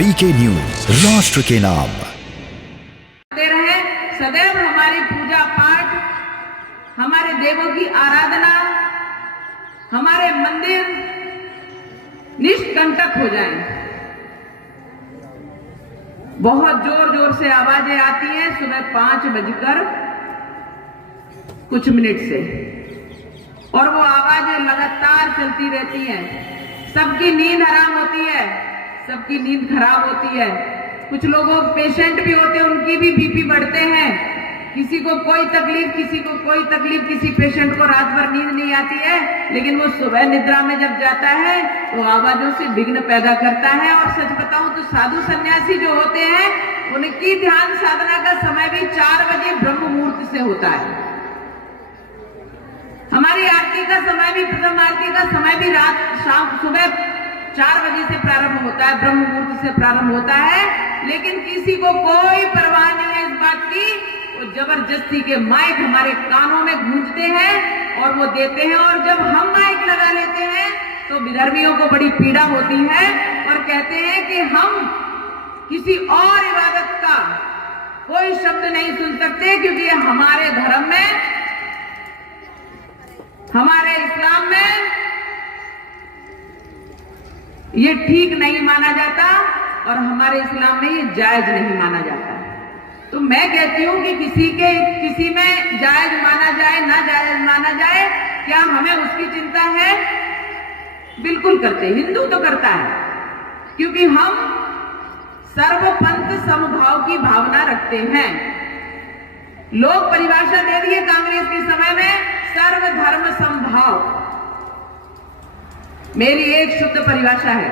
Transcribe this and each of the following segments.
VK news, राष्ट्र के नाम। दे रहे सदैव हमारी पूजा पाठ, हमारे देवों की आराधना, हमारे मंदिर निष्कंटक हो जाएं। बहुत जोर जोर से आवाजें आती हैं सुबह 5:00 कुछ मिनट से, और वो आवाजें लगातार चलती रहती हैं। सबकी नींद हराम होती है, सबकी नींद खराब होती है। कुछ लोगों पेशेंट भी होते हैं, उनकी भी बीपी बढ़ते हैं। किसी को कोई तकलीफ, किसी को कोई तकलीफ, किसी पेशेंट को रात भर नींद नहीं आती है, लेकिन वो सुबह निद्रा में जब जाता है तो आवाजों से विघ्न पैदा करता है। और सच बताऊं तो साधु सन्यासी जो होते हैं उनकी ध्यान साधना का समय भी 4 बजे ब्रह्म मुहूर्त से होता है। हमारी आरती का समय भी, प्रथम आरती का समय भी शाम सुबह 4 बजे से प्रारंभ होता है, ब्रह्म मुहूर्त से प्रारंभ होता है। लेकिन किसी को कोई परवाह नहीं है इस बात की। वो जबरदस्ती के माइक हमारे कानों में गूंजते हैं और वो देते हैं, और जब हम माइक लगा लेते हैं तो विधर्मियों को बड़ी पीड़ा होती है और कहते हैं कि हम किसी और इबादत का कोई शब्द नहीं सुन सकते, क्योंकि ये हमारे धर्म में, हमारे इस्लाम में ये ठीक नहीं माना जाता, और हमारे इस्लाम में ये जायज नहीं माना जाता। तो मैं कहती हूं कि किसी में जायज माना जाए, ना जायज माना जाए, क्या हमें उसकी चिंता है? बिल्कुल करते, हिंदू तो करता है, क्योंकि हम सर्वपंथ समभाव की भावना रखते हैं। लोग परिभाषा दे दिए कांग्रेस के समय में, सर्वधर्म समभाव। मेरी एक शुद्ध परिभाषा है,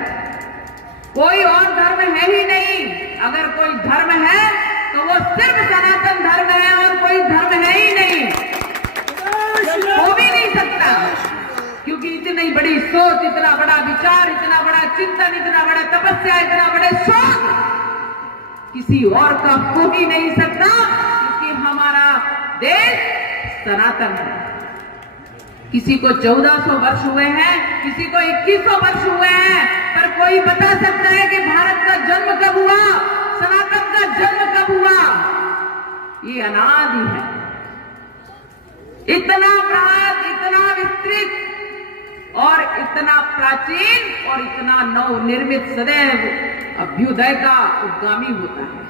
कोई और धर्म है ही नहीं। अगर कोई धर्म है तो वो सिर्फ सनातन धर्म है, और कोई धर्म है ही नहीं, हो भी नहीं सकता। क्योंकि इतनी बड़ी सोच, इतना बड़ा विचार, इतना बड़ा चिंतन, इतना बड़ा तपस्या, इतना बड़े शौक किसी और का हो ही नहीं सकता, क्योंकि हमारा देश सनातन है। किसी को 1400 वर्ष हुए हैं, किसी को 2100 वर्ष हुए हैं, पर कोई बता सकता है कि भारत का जन्म कब हुआ, सनातन का जन्म कब हुआ? ये अनादि है। इतना बृहद, इतना विस्तृत और इतना प्राचीन और इतना नवनिर्मित सदैव अभ्युदय का उद्गामी होता है।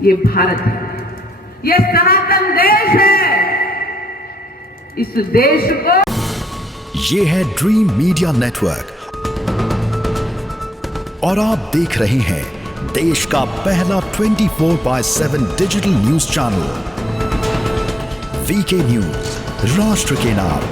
ये भारत है, ये सनातन देश है। इस देश को, ये है ड्रीम मीडिया नेटवर्क, और आप देख रहे हैं देश का पहला 24/7 digital news channel VK news, राष्ट्र के नाम।